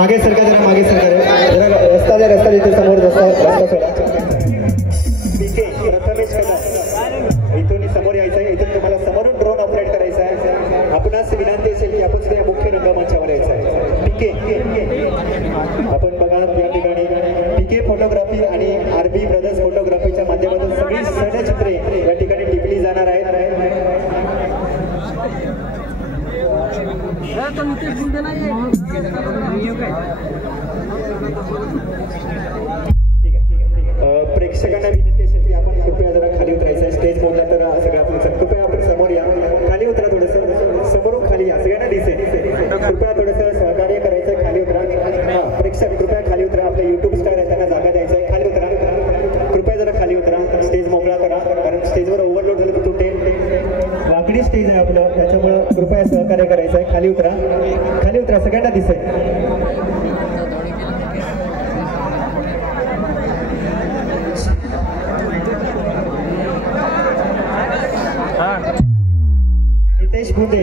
मागे सरका जरा, मागे सरका जरा, रस्ता द्या, रस्ता देते समोर रस्ता सोडा. पीके प्रथमेश कदम इथून समोर यायचं आहे. इथून तुम्हाला समोरून ड्रोन ऑपरेट करायचा आहे. आपणास विनंती असेल की आपण सुद्धा मुख्य रंगमंचावर यायचं आहे. पीके आपण बघा या ठिकाणी पीके फोटोग्राफी आणि आरबी ब्रदर्स फोटोग्राफीच्या माध्यमातून सगळी सणचित्रे या ठिकाणी टिपली जाणार आहेत. प्रेक्षकांना विनंती असेल की आपण कृपया जरा खाली उतरायचं आहे. स्टेज मोडला तर सगळं आपण कृपया आपण समोर या, खाली उतरा, थोडंसं समोरून खाली या, सगळ्यांना दिसेल. कृपया थोडंसं सहकार्य करायचं आहे. खाली उतरा. प्रेक्षक कृपया खाली उतरा. आपले युट्यूब स्टार आहेत त्यांना जागा द्यायचं आहे. खाली उतरा, कृपया जरा खाली उतरा. स्टेज मोकळा करा, कारण स्टेजवर ओव्हरलोड झालं तर तुटेल. वाकडी स्टेज आहे आपलं, त्याच्यामुळं कृपया सहकार्य करायचं आहे. खाली उतरा, खाली उतरा, सगळ्यांना दिसेल. नितेश बुंदे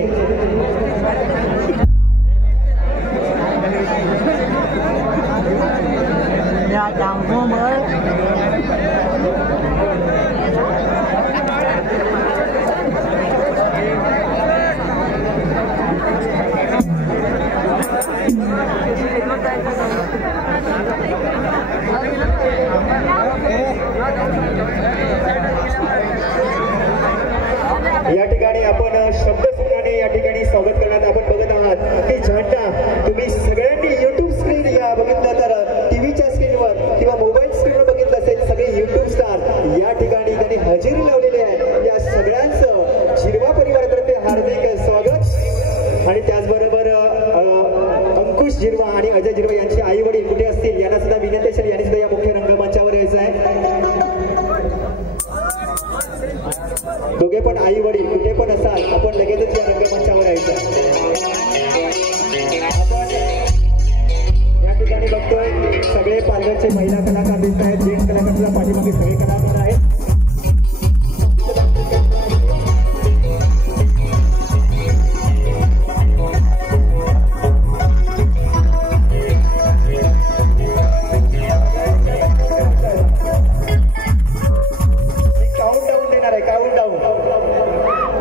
या ठिकाणी आपण शब्दसुखाने या ठिकाणी स्वागत करण्यात आपण बघत आहात की झेंडा तुम्ही सगळ्यांनी युट्यूब स्क्रीन या बघितलं तर टीव्हीच्या स्क्रीनवर किंवा मोबाईल स्क्रीनवर बघितलं असेल. सगळे युट्यूब स्टार या ठिकाणी त्यांनी हजेरी लावलेली आहे. या सगळ्यांचं झिरवा परिवारातर्फे हार्दिक स्वागत. आणि त्याचबरोबर अंकुश झिरवा आणि अजय झिरवा यांचे आई वडील कुठे असतील यांना सुद्धा विनंती असेल, यांनी सुद्धा या मुख्य रंगमंचावर यायचं आहे. दोघे पण आई वडील कुठे पण असाल आपण लगेचच या रंगमंचावर यायचं. आपण या ठिकाणी बघतोय सगळे पालघरचे महिला कलाकार दिसत आहेत. जेंट्स कलाकार सुद्धा पाठीमागे सगळे कलाकार आहेत.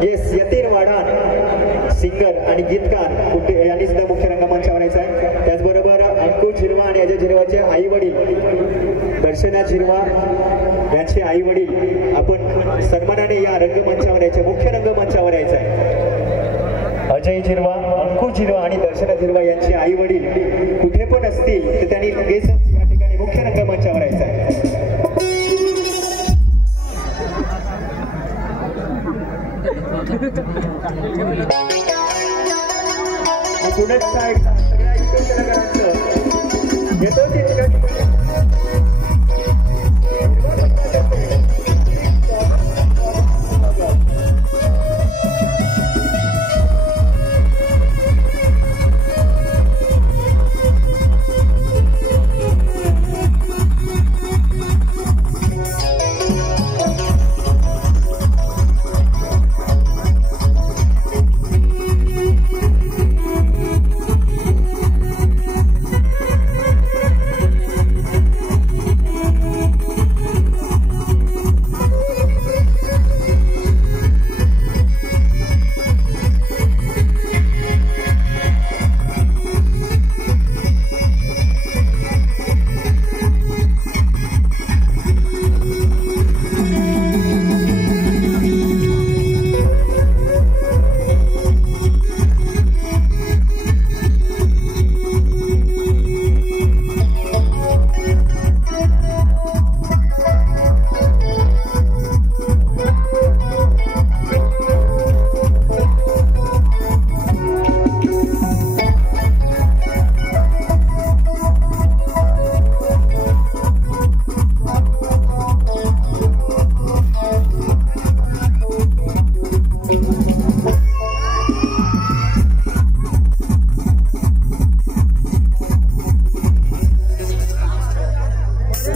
येस, यतीन वाढाण सिंगर आणि गीतकार यांनी सुद्धा मुख्य रंगमंचावर यायचं आहे. त्याचबरोबर अंकुश झिरवा आणि अजय झिरवाचे आई वडील दर्शना झिरवा यांचे आई वडील आपण सन्मानाने या रंगमंचावर यायचे, मुख्य रंगमंचावर यायचं आहे. अजय झिरवा, अंकुश झिरवा आणि दर्शना झिरवा यांचे आई वडील कुठे पण असतील तर त्यांनी लगेच या ठिकाणी मुख्य रंगमंचावर यायचं आहे. पुढे साईड सगळ्या युट्यूब कलाकारांचं येतो तितकं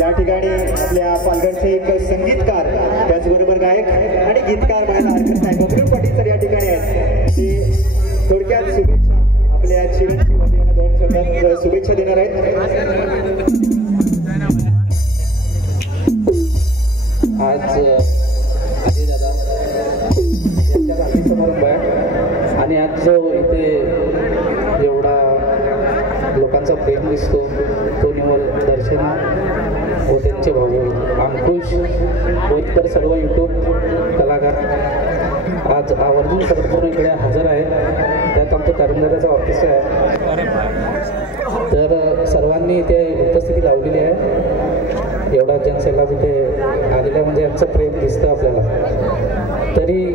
या ठिकाणी आपल्या पालघरचे एक संगीतकार त्याचबरोबर गायक आणि गीतकार म्हणायला हरकत नाही बबलू पाटील सर या ठिकाणी आहेत ते थोडक्यात शुभेच्छा आपल्या चिरंजीव यांना 2 शब्दात शुभेच्छा देणार आहेत. आज अजय दादा यांच्या राखी समारंभ आहे आणि आज जो इथे एवढा लोकांचा प्रेम दिसतो तो निवड दर्शना व त्यांचे भाऊ अंकुश व इतर सर्व यूट्यूब कलाकार आज आवर्जून संपूर्ण इकडे हजर आहेत. त्यात आमचं करंजाचा ऑर्केस्ट्रा आहे. तर सर्वांनी इथे उपस्थिती लावलेली आहे. एवढा जनसेला तिथे आलेला म्हणजे आमचं प्रेम दिसतं आपल्याला. तरी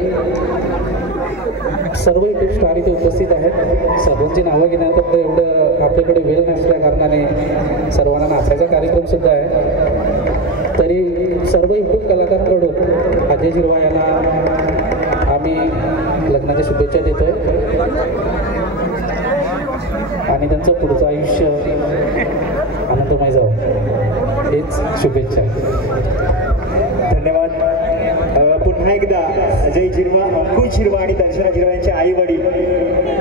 सर्व यूट्यूब स्टार इथे उपस्थित आहेत. सर्वांची नावं घेण्याकरता एवढं आपल्याकडे वेळ नसल्या कारणाने सर्वांना नाचायचा कार्यक्रमसुद्धा आहे. तरी सर्व यूट्यूब कलाकारांकडून अजय झिरवाळ यांना आम्ही लग्नाच्या शुभेच्छा देतोय आणि त्यांचं पुढचं आयुष्य आनंदमय जावं हेच शुभेच्छा. धन्यवाद. पुन्हा एकदा अजय झिरवाळ, अंकुश झिरवाळ आणि दर्शना झिरवाळ यांचे आई वडील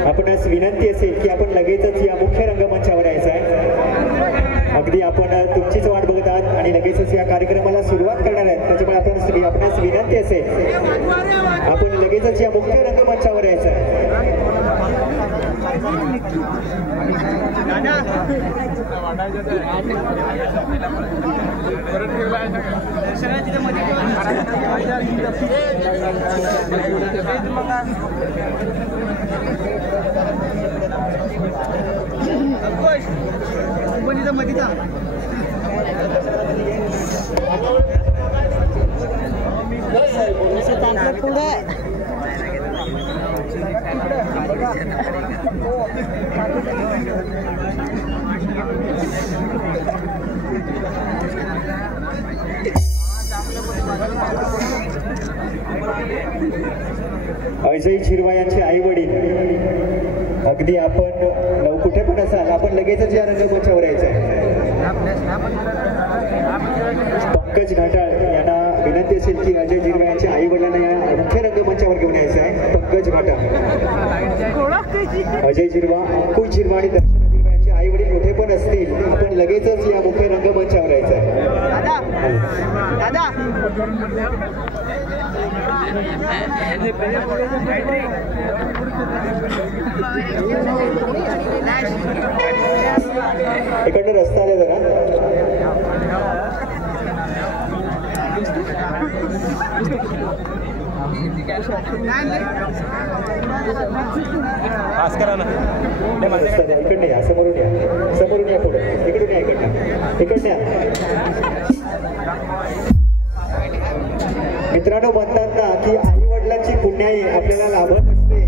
आपणास विनंती असेल की आपण लगेचच या मुख्य रंगमंचावर यायचं आहे. अगदी आपण तुमचीच वाट बघत आहात आणि लगेचच या कार्यक्रमाला सुरुवात करणार आहेत. त्याच्यामुळे आपणास विनंती असेल आपण लगेचच या मुख्य रंगमंचावर यायचं आहे. अजय झिरवाळ यांचे आई वडील अगदी आपण कुठे पण असाल आपण लगेचच या रंगमंचावर यायचं आहे. पंकज घाटाळ यांना विनंती असेल की अजय झिरवाळ यांच्या आई वडिलांना या मुख्य रंगमंचावर घेऊन यायचं आहे. पंकज घाटाळ, अजय झिरवाळ, अंकुश झिरवाळ आणि दर्शना झिरवाळ यांचे आई वडील कुठे पण असतील आपण लगेचच या मुख्य रंगमंचावर यायचं आहे. इकडनं रस्ता आले जरा इकडे या, समोरून या पुढे, इकडून या, इकडनं या. मित्रांनो म्हणतात ना की आई वडिलांची पुण्याई आपल्याला लाभत असते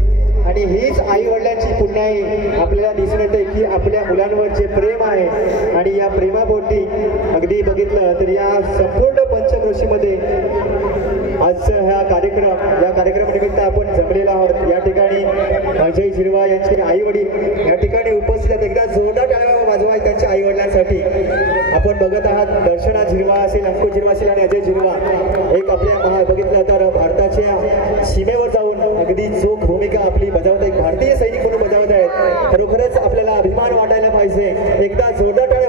आणि हीच आई वडिलांची पुण्याई आपल्याला दिसून येते की आपल्या मुलांवर जे प्रेम आहे आणि या प्रेमापोटी अगदी बघितलं तर या संपूर्ण पंचक्रोशीमध्ये आजचा या कार्यक्रमानिमित्त आपण जमलेलो आहोत. या ठिकाणी अजय झिरवा यांचे आई वडील या ठिकाणी उपस्थित आहेत. एकदा जोरदार टाळ्या वाजवा त्यांच्या आई वडिलांसाठी. आपण बघत आहात दर्शना झिरवा असेल, अंकुश झिरवा असेल आणि अजय झिरवा एक आपल्या बघितलं तर भारताच्या सीमेवर जाऊन अगदी चोख भूमिका आपली बजावत एक भारतीय सैनिक म्हणून बजावत आहेत. खरोखरच आपल्याला अभिमान वाटायला पाहिजे. एकदा जोरदार टाळ्या